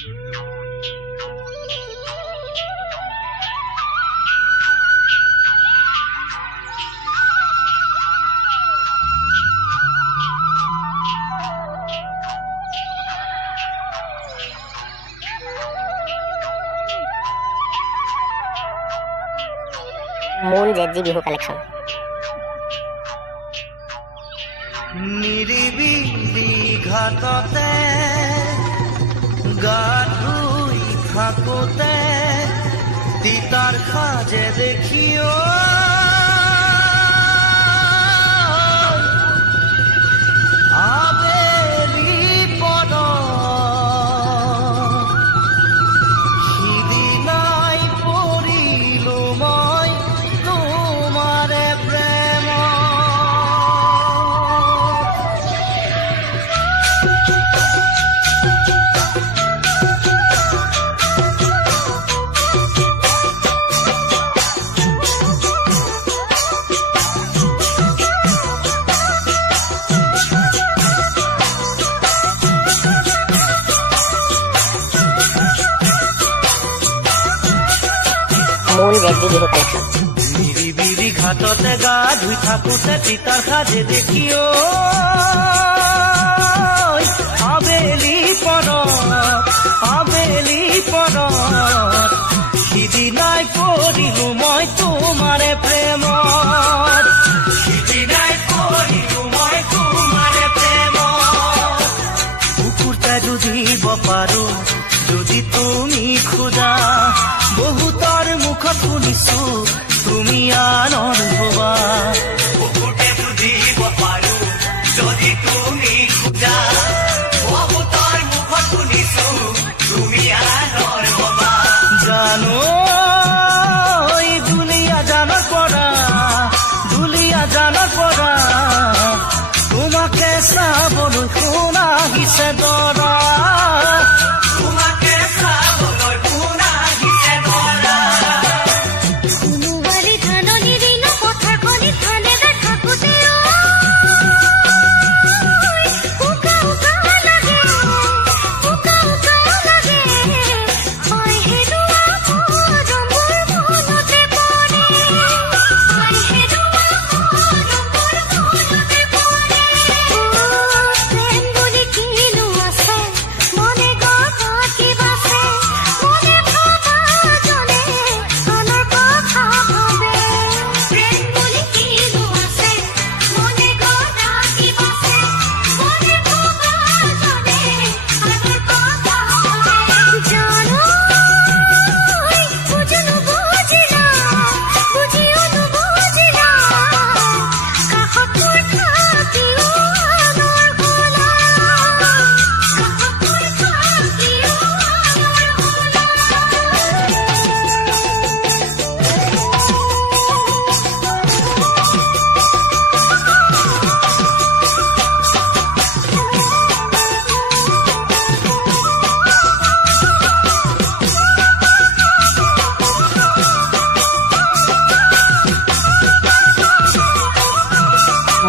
মুন JG Bihu collection. নিৰিবিলি ঘাটতে গা ধুই থাকোতে তিতাৰ সাজে দেখিও আবেলি পদ সিদিনাই পৰিলো মই তোমাৰে প্ৰেম। মুন জেজি বিহু কালেকশন। নিৰিবিলি ঘাটতে গা ধুই থাকোতে তিতাৰ সাজে দেখিও আবেলি পদত সিদিনাই পৰিলো মই তোমাৰে প্ৰেমত। কুকুৰটা যুঁজিব পাৰো যদি তুমি খোজা, বহুতৰ মুখত শুনিছো তুমি আনৰ হবা। কুকুৰটা যুঁজিব পাৰো যদি তুমি খোজা, বহুতৰ মুখত শুনিছো তুমি আনৰ হবা। জানো দুলিয়া জানৰ পৰা তোমাকে চাবলৈ কোন আহিছে দৰা।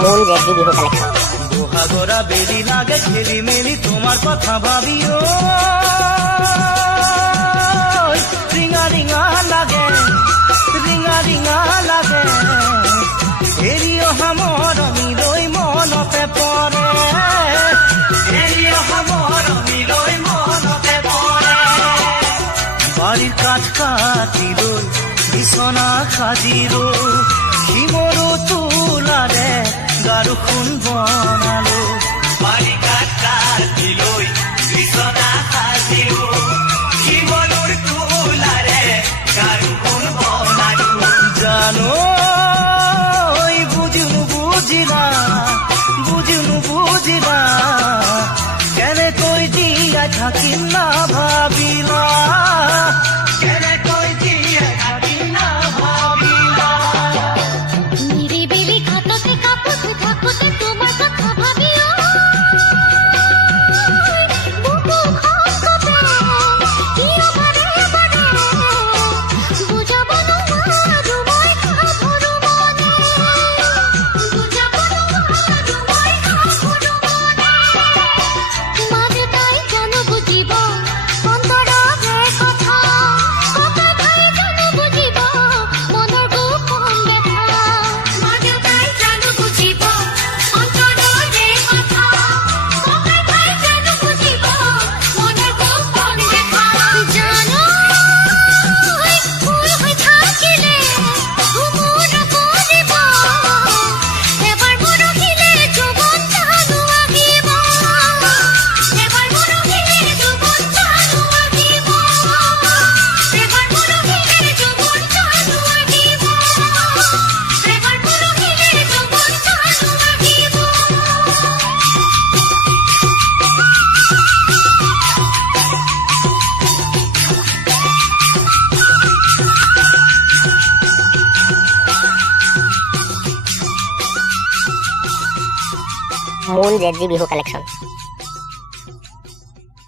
মুন জেজি বিহু কালেকশন। বহাগৰা বেলি লাগে খেলি মেলি তোমাৰ কথা ভাবিও ৰিঙা ৰিঙা লাগে এৰি অহা মৰমিলৈ মনতে পৰে, বাৰীৰ কাঠ কাটি লৈ বিচনা সাজিৰো শিমৰু তোলাৰে গাৰুখন বনালো। বাৰীৰ কাঠ কাটি লৈ বিচনা সাজিৰো শিমৰুৰ তোলাৰে গাৰুখন বনালো। জানো বুজিলা কেনেকৈ জীয়াই থাকিম না ভাবিলা, নিৰিবিলি ঘাটতে কাপোৰ থাকোতে তোমাৰ কথা ভাবিও মুন জেডজি বিহু কালেকশ্যন